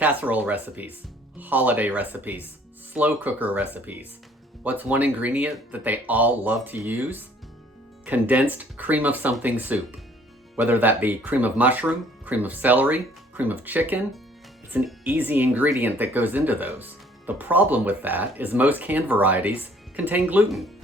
Casserole recipes, holiday recipes, slow cooker recipes. What's one ingredient that they all love to use? Condensed cream of something soup. Whether that be cream of mushroom, cream of celery, cream of chicken, it's an easy ingredient that goes into those. The problem with that is most canned varieties contain gluten.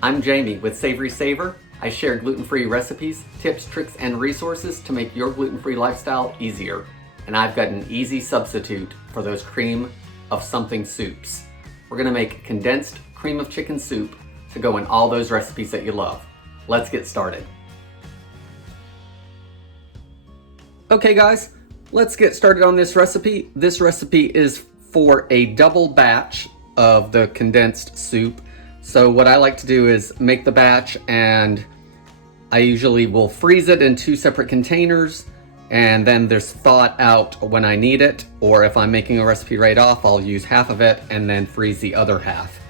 I'm Jamie with SavorySaver. I share gluten-free recipes, tips, tricks, and resources to make your gluten-free lifestyle easier. And I've got an easy substitute for those cream of something soups. We're gonna make condensed cream of chicken soup to go in all those recipes that you love. Let's get started. Okay guys, let's get started on this recipe. This recipe is for a double batch of the condensed soup. So what I like to do is make the batch, and I usually will freeze it in two separate containers, and then there's thawed out when I need it, or if I'm making a recipe right off, I'll use half of it and then freeze the other half.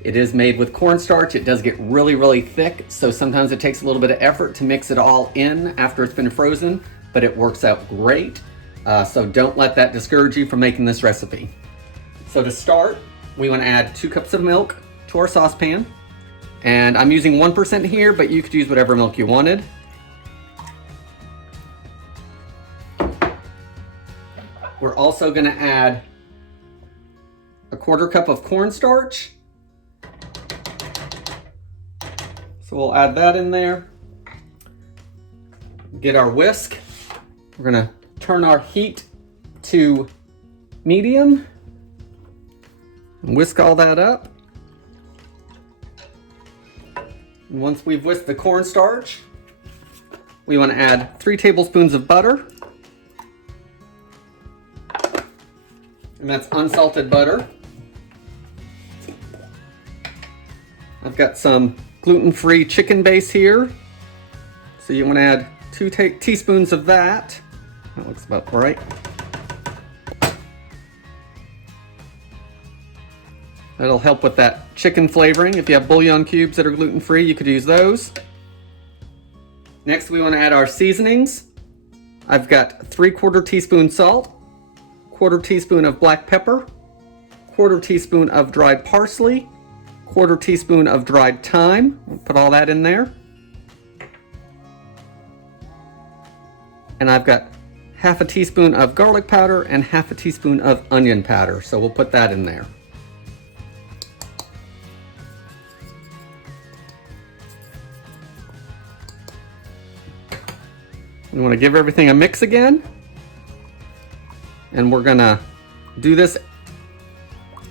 It is made with cornstarch. It does get really thick, so sometimes it takes a little bit of effort to mix it all in after it's been frozen, but it works out great. So don't let that discourage you from making this recipe. So to start, we want to add 2 cups of milk to our saucepan. And I'm using 1% here, but you could use whatever milk you wanted. We're also going to add a 1/4 cup of cornstarch. So we'll add that in there. Get our whisk. We're going to turn our heat to medium and whisk all that up. And once we've whisked the cornstarch, we want to add 3 tablespoons of butter. And that's unsalted butter. I've got some gluten-free chicken base here. So you want to add 2 teaspoons of that. That looks about right. That'll help with that chicken flavoring. If you have bouillon cubes that are gluten-free, you could use those. Next, we want to add our seasonings. I've got 3/4 teaspoon salt, 1/4 teaspoon of black pepper, 1/4 teaspoon of dried parsley, 1/4 teaspoon of dried thyme. We'll put all that in there. And I've got 1/2 teaspoon of garlic powder and 1/2 teaspoon of onion powder. So we'll put that in there. We want to give everything a mix again. And we're gonna do this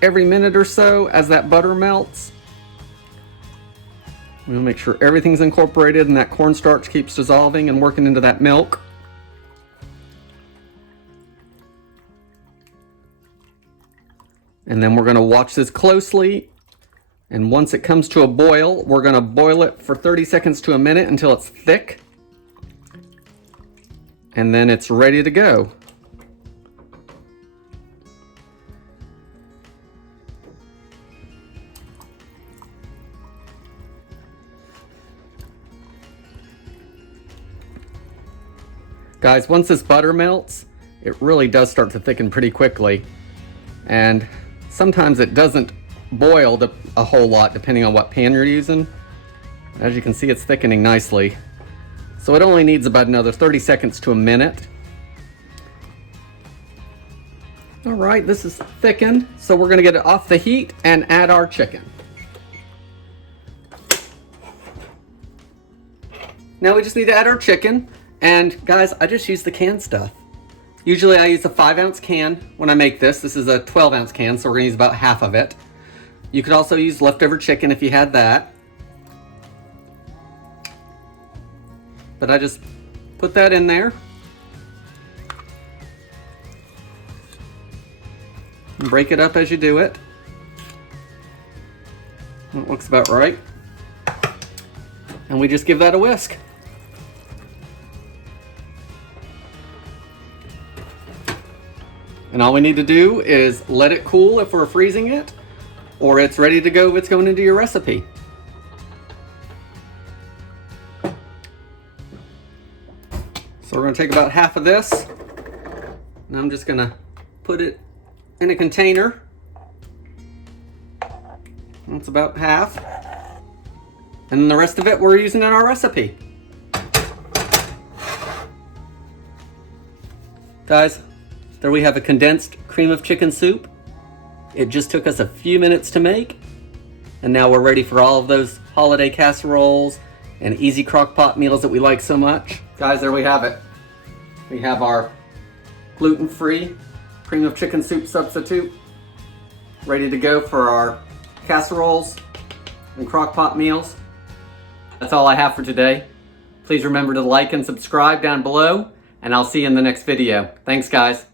every minute or so as that butter melts. We'll make sure everything's incorporated and that cornstarch keeps dissolving and working into that milk. And then we're gonna watch this closely. And once it comes to a boil, we're gonna boil it for 30 seconds to a minute until it's thick. And then it's ready to go. Guys, once this butter melts, it really does start to thicken pretty quickly. And sometimes it doesn't boil a whole lot depending on what pan you're using. As you can see, it's thickening nicely. So it only needs about another 30 seconds to a minute. All right, this is thickened. So we're gonna get it off the heat and add our chicken. Now we just need to add our chicken. And guys, I just use the canned stuff. Usually I use a 5-ounce can when I make this. This is a 12-ounce can, so we're gonna use about half of it. You could also use leftover chicken if you had that. But I just put that in there. And break it up as you do it. It looks about right. And we just give that a whisk. And all we need to do is let it cool if we're freezing it, or it's ready to go if it's going into your recipe. So we're going to take about half of this, and I'm just going to put it in a container. That's about half. And then the rest of it we're using in our recipe. Guys, there we have a condensed cream of chicken soup. It just took us a few minutes to make. And now we're ready for all of those holiday casseroles and easy crock pot meals that we like so much. Guys, there we have it. We have our gluten-free cream of chicken soup substitute ready to go for our casseroles and crock pot meals. That's all I have for today. Please remember to like and subscribe down below, and I'll see you in the next video. Thanks, guys.